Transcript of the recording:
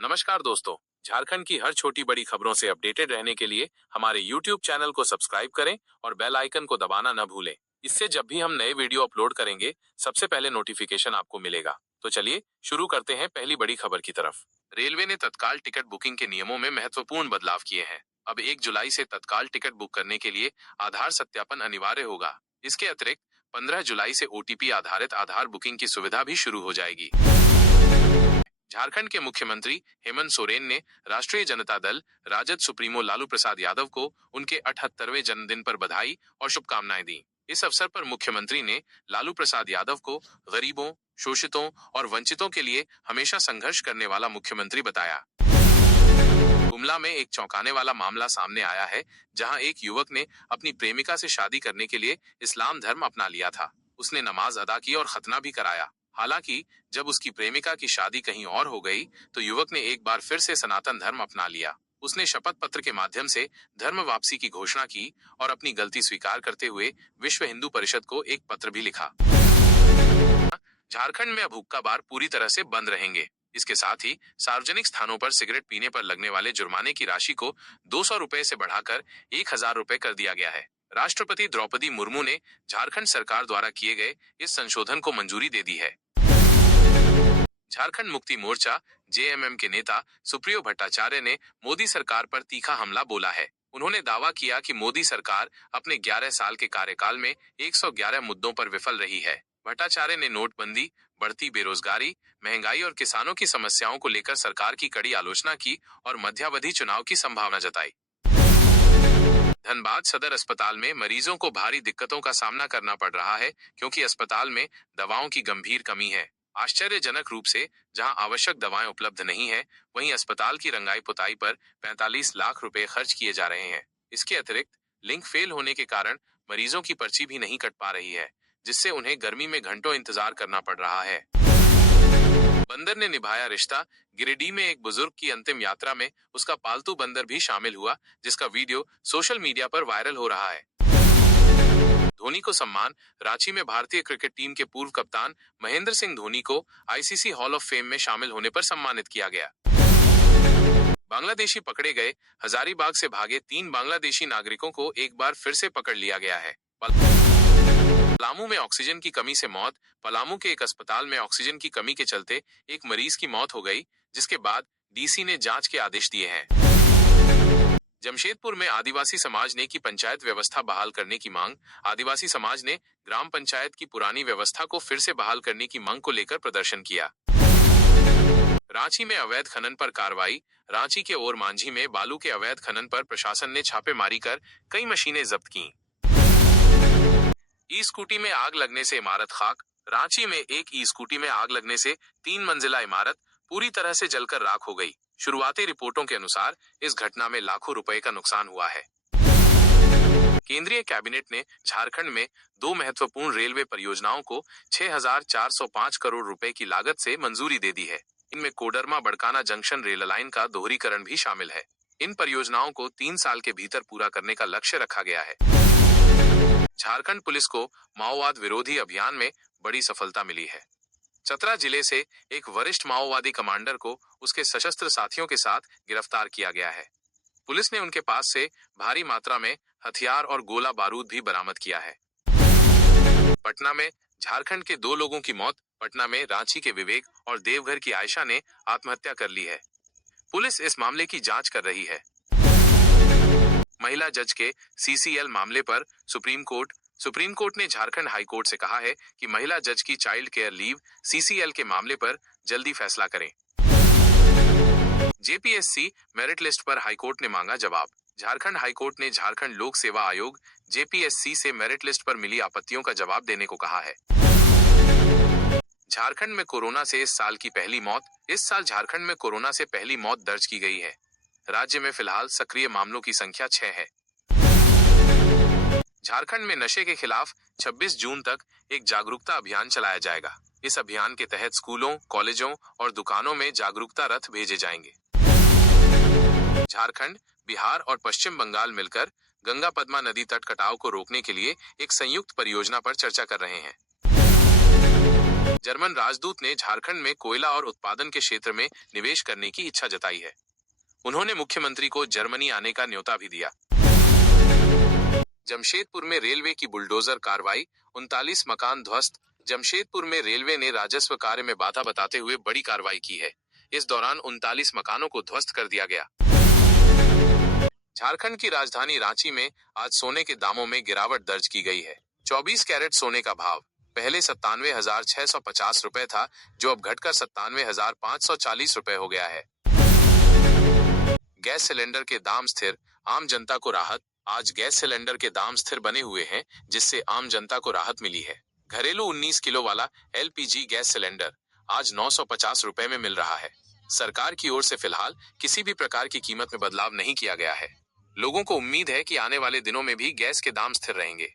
नमस्कार दोस्तों। झारखंड की हर छोटी बड़ी खबरों से अपडेटेड रहने के लिए हमारे YouTube चैनल को सब्सक्राइब करें और बेल आइकन को दबाना न भूलें। इससे जब भी हम नए वीडियो अपलोड करेंगे सबसे पहले नोटिफिकेशन आपको मिलेगा। तो चलिए शुरू करते हैं पहली बड़ी खबर की तरफ। रेलवे ने तत्काल टिकट बुकिंग के नियमों में महत्वपूर्ण बदलाव किए हैं। अब 1 जुलाई से तत्काल टिकट बुक करने के लिए आधार सत्यापन अनिवार्य होगा। इसके अतिरिक्त 15 जुलाई से OTP आधारित आधार बुकिंग की सुविधा भी शुरू हो जाएगी। झारखंड के मुख्यमंत्री हेमंत सोरेन ने राष्ट्रीय जनता दल राजद सुप्रीमो लालू प्रसाद यादव को उनके 78वें जन्मदिन पर बधाई और शुभकामनाएं दी। इस अवसर पर मुख्यमंत्री ने लालू प्रसाद यादव को गरीबों, शोषितों और वंचितों के लिए हमेशा संघर्ष करने वाला मुख्यमंत्री बताया। गुमला में एक चौंकाने वाला मामला सामने आया है, जहां एक युवक ने अपनी प्रेमिका से शादी करने के लिए इस्लाम धर्म अपना लिया था। उसने नमाज अदा की और खतना भी कराया। हालांकि जब उसकी प्रेमिका की शादी कहीं और हो गई तो युवक ने एक बार फिर से सनातन धर्म अपना लिया। उसने शपथ पत्र के माध्यम से धर्म वापसी की घोषणा की और अपनी गलती स्वीकार करते हुए विश्व हिंदू परिषद को एक पत्र भी लिखा। झारखंड में अब हुक्का बार पूरी तरह से बंद रहेंगे। इसके साथ ही सार्वजनिक स्थानों पर सिगरेट पीने पर लगने वाले जुर्माने की राशि को 200 रुपए से बढ़ाकर 1000 रुपए कर दिया गया है। राष्ट्रपति द्रौपदी मुर्मू ने झारखंड सरकार द्वारा किए गए इस संशोधन को मंजूरी दे दी है। झारखंड मुक्ति मोर्चा JMM के नेता सुप्रियो भट्टाचार्य ने मोदी सरकार पर तीखा हमला बोला है। उन्होंने दावा किया कि मोदी सरकार अपने 11 साल के कार्यकाल में 111 मुद्दों पर विफल रही है। भट्टाचार्य ने नोटबंदी, बढ़ती बेरोजगारी, महंगाई और किसानों की समस्याओं को लेकर सरकार की कड़ी आलोचना की और मध्यावधि चुनाव की संभावना जताई। धनबाद सदर अस्पताल में मरीजों को भारी दिक्कतों का सामना करना पड़ रहा है, क्योंकि अस्पताल में दवाओं की गंभीर कमी है। आश्चर्यजनक रूप से जहां आवश्यक दवाएं उपलब्ध नहीं है, वहीं अस्पताल की रंगाई पुताई पर 45 लाख रुपए खर्च किए जा रहे हैं। इसके अतिरिक्त लिंक फेल होने के कारण मरीजों की पर्ची भी नहीं कट पा रही है, जिससे उन्हें गर्मी में घंटों इंतजार करना पड़ रहा है। बंदर ने निभाया रिश्ता। गिरिडीह में एक बुजुर्ग की अंतिम यात्रा में उसका पालतू बंदर भी शामिल हुआ, जिसका वीडियो सोशल मीडिया पर वायरल हो रहा है। धोनी को सम्मान। रांची में भारतीय क्रिकेट टीम के पूर्व कप्तान महेंद्र सिंह धोनी को ICC हॉल ऑफ फेम में शामिल होने पर सम्मानित किया गया। बांग्लादेशी पकड़े गए। हजारीबाग से भागे 3 बांग्लादेशी नागरिकों को एक बार फिर से पकड़ लिया गया है। पलामू में ऑक्सीजन की कमी से मौत। पलामू के एक अस्पताल में ऑक्सीजन की कमी के चलते एक मरीज की मौत हो गई, जिसके बाद DC ने जांच के आदेश दिए हैं। जमशेदपुर में आदिवासी समाज ने की पंचायत व्यवस्था बहाल करने की मांग। आदिवासी समाज ने ग्राम पंचायत की पुरानी व्यवस्था को फिर से बहाल करने की मांग को लेकर प्रदर्शन किया। रांची में अवैध खनन पर कार्रवाई। रांची के ओर मांझी में बालू के अवैध खनन पर प्रशासन ने छापेमारी कर कई मशीनें जब्त की। ई-स्कूटी में आग लगने से इमारत खाक। रांची में एक ई-स्कूटी में आग लगने से 3 मंजिला इमारत पूरी तरह से जलकर राख हो गई। शुरुआती रिपोर्टों के अनुसार इस घटना में लाखों रुपए का नुकसान हुआ है। केंद्रीय कैबिनेट ने झारखंड में 2 महत्वपूर्ण रेलवे परियोजनाओं को 6405 करोड़ रुपए की लागत से मंजूरी दे दी है। इनमें कोडरमा बड़काना जंक्शन रेल लाइन का दोहरीकरण भी शामिल है। इन परियोजनाओं को 3 साल के भीतर पूरा करने का लक्ष्य रखा गया है। झारखंड पुलिस को माओवाद विरोधी अभियान में बड़ी सफलता मिली है। चतरा जिले से एक वरिष्ठ माओवादी कमांडर को उसके सशस्त्र साथियों के साथ गिरफ्तार किया गया है। पुलिस ने उनके पास से भारी मात्रा में हथियार और गोला बारूद भी बरामद किया है। पटना में झारखंड के 2 लोगों की मौत। पटना में रांची के विवेक और देवघर की आयशा ने आत्महत्या कर ली है। पुलिस इस मामले की जांच कर रही है। महिला जज के CCL मामले पर सुप्रीम कोर्ट ने झारखंड हाई कोर्ट से कहा है कि महिला जज की चाइल्ड केयर लीव CCL के मामले पर जल्दी फैसला करें। JPSC मेरिट लिस्ट पर हाईकोर्ट ने मांगा जवाब। झारखंड हाईकोर्ट ने झारखंड लोक सेवा आयोग JPSC से मेरिट लिस्ट पर मिली आपत्तियों का जवाब देने को कहा है। झारखंड में कोरोना से इस साल की पहली मौत। इस साल झारखंड में कोरोना से पहली मौत दर्ज की गई है। राज्य में फिलहाल सक्रिय मामलों की संख्या 6 है। झारखंड में नशे के खिलाफ 26 जून तक एक जागरूकता अभियान चलाया जाएगा। इस अभियान के तहत स्कूलों, कॉलेजों और दुकानों में जागरूकता रथ भेजे जाएंगे। झारखंड, बिहार और पश्चिम बंगाल मिलकर गंगा पद्मा नदी तट कटाव को रोकने के लिए एक संयुक्त परियोजना पर चर्चा कर रहे हैं। जर्मन राजदूत ने झारखंड में कोयला और उत्पादन के क्षेत्र में निवेश करने की इच्छा जताई है। उन्होंने मुख्यमंत्री को जर्मनी आने का न्योता भी दिया। जमशेदपुर में रेलवे की बुलडोजर कार्रवाई, 39 मकान ध्वस्त। जमशेदपुर में रेलवे ने राजस्व कार्य में बाधा बताते हुए बड़ी कार्रवाई की है। इस दौरान 39 मकानों को ध्वस्त कर दिया गया। झारखंड की राजधानी रांची में आज सोने के दामों में गिरावट दर्ज की गई है। 24 कैरेट सोने का भाव पहले 97,650 रुपए था, जो अब घटकर 97,540 रुपए हो गया है। गैस सिलेंडर के दाम स्थिर, आम जनता को राहत। आज गैस सिलेंडर के दाम स्थिर बने हुए हैं, जिससे आम जनता को राहत मिली है। घरेलू 19 किलो वाला एलपीजी गैस सिलेंडर आज 950 रुपए में मिल रहा है। सरकार की ओर से फिलहाल किसी भी प्रकार की कीमत में बदलाव नहीं किया गया है। लोगों को उम्मीद है कि आने वाले दिनों में भी गैस के दाम स्थिर रहेंगे।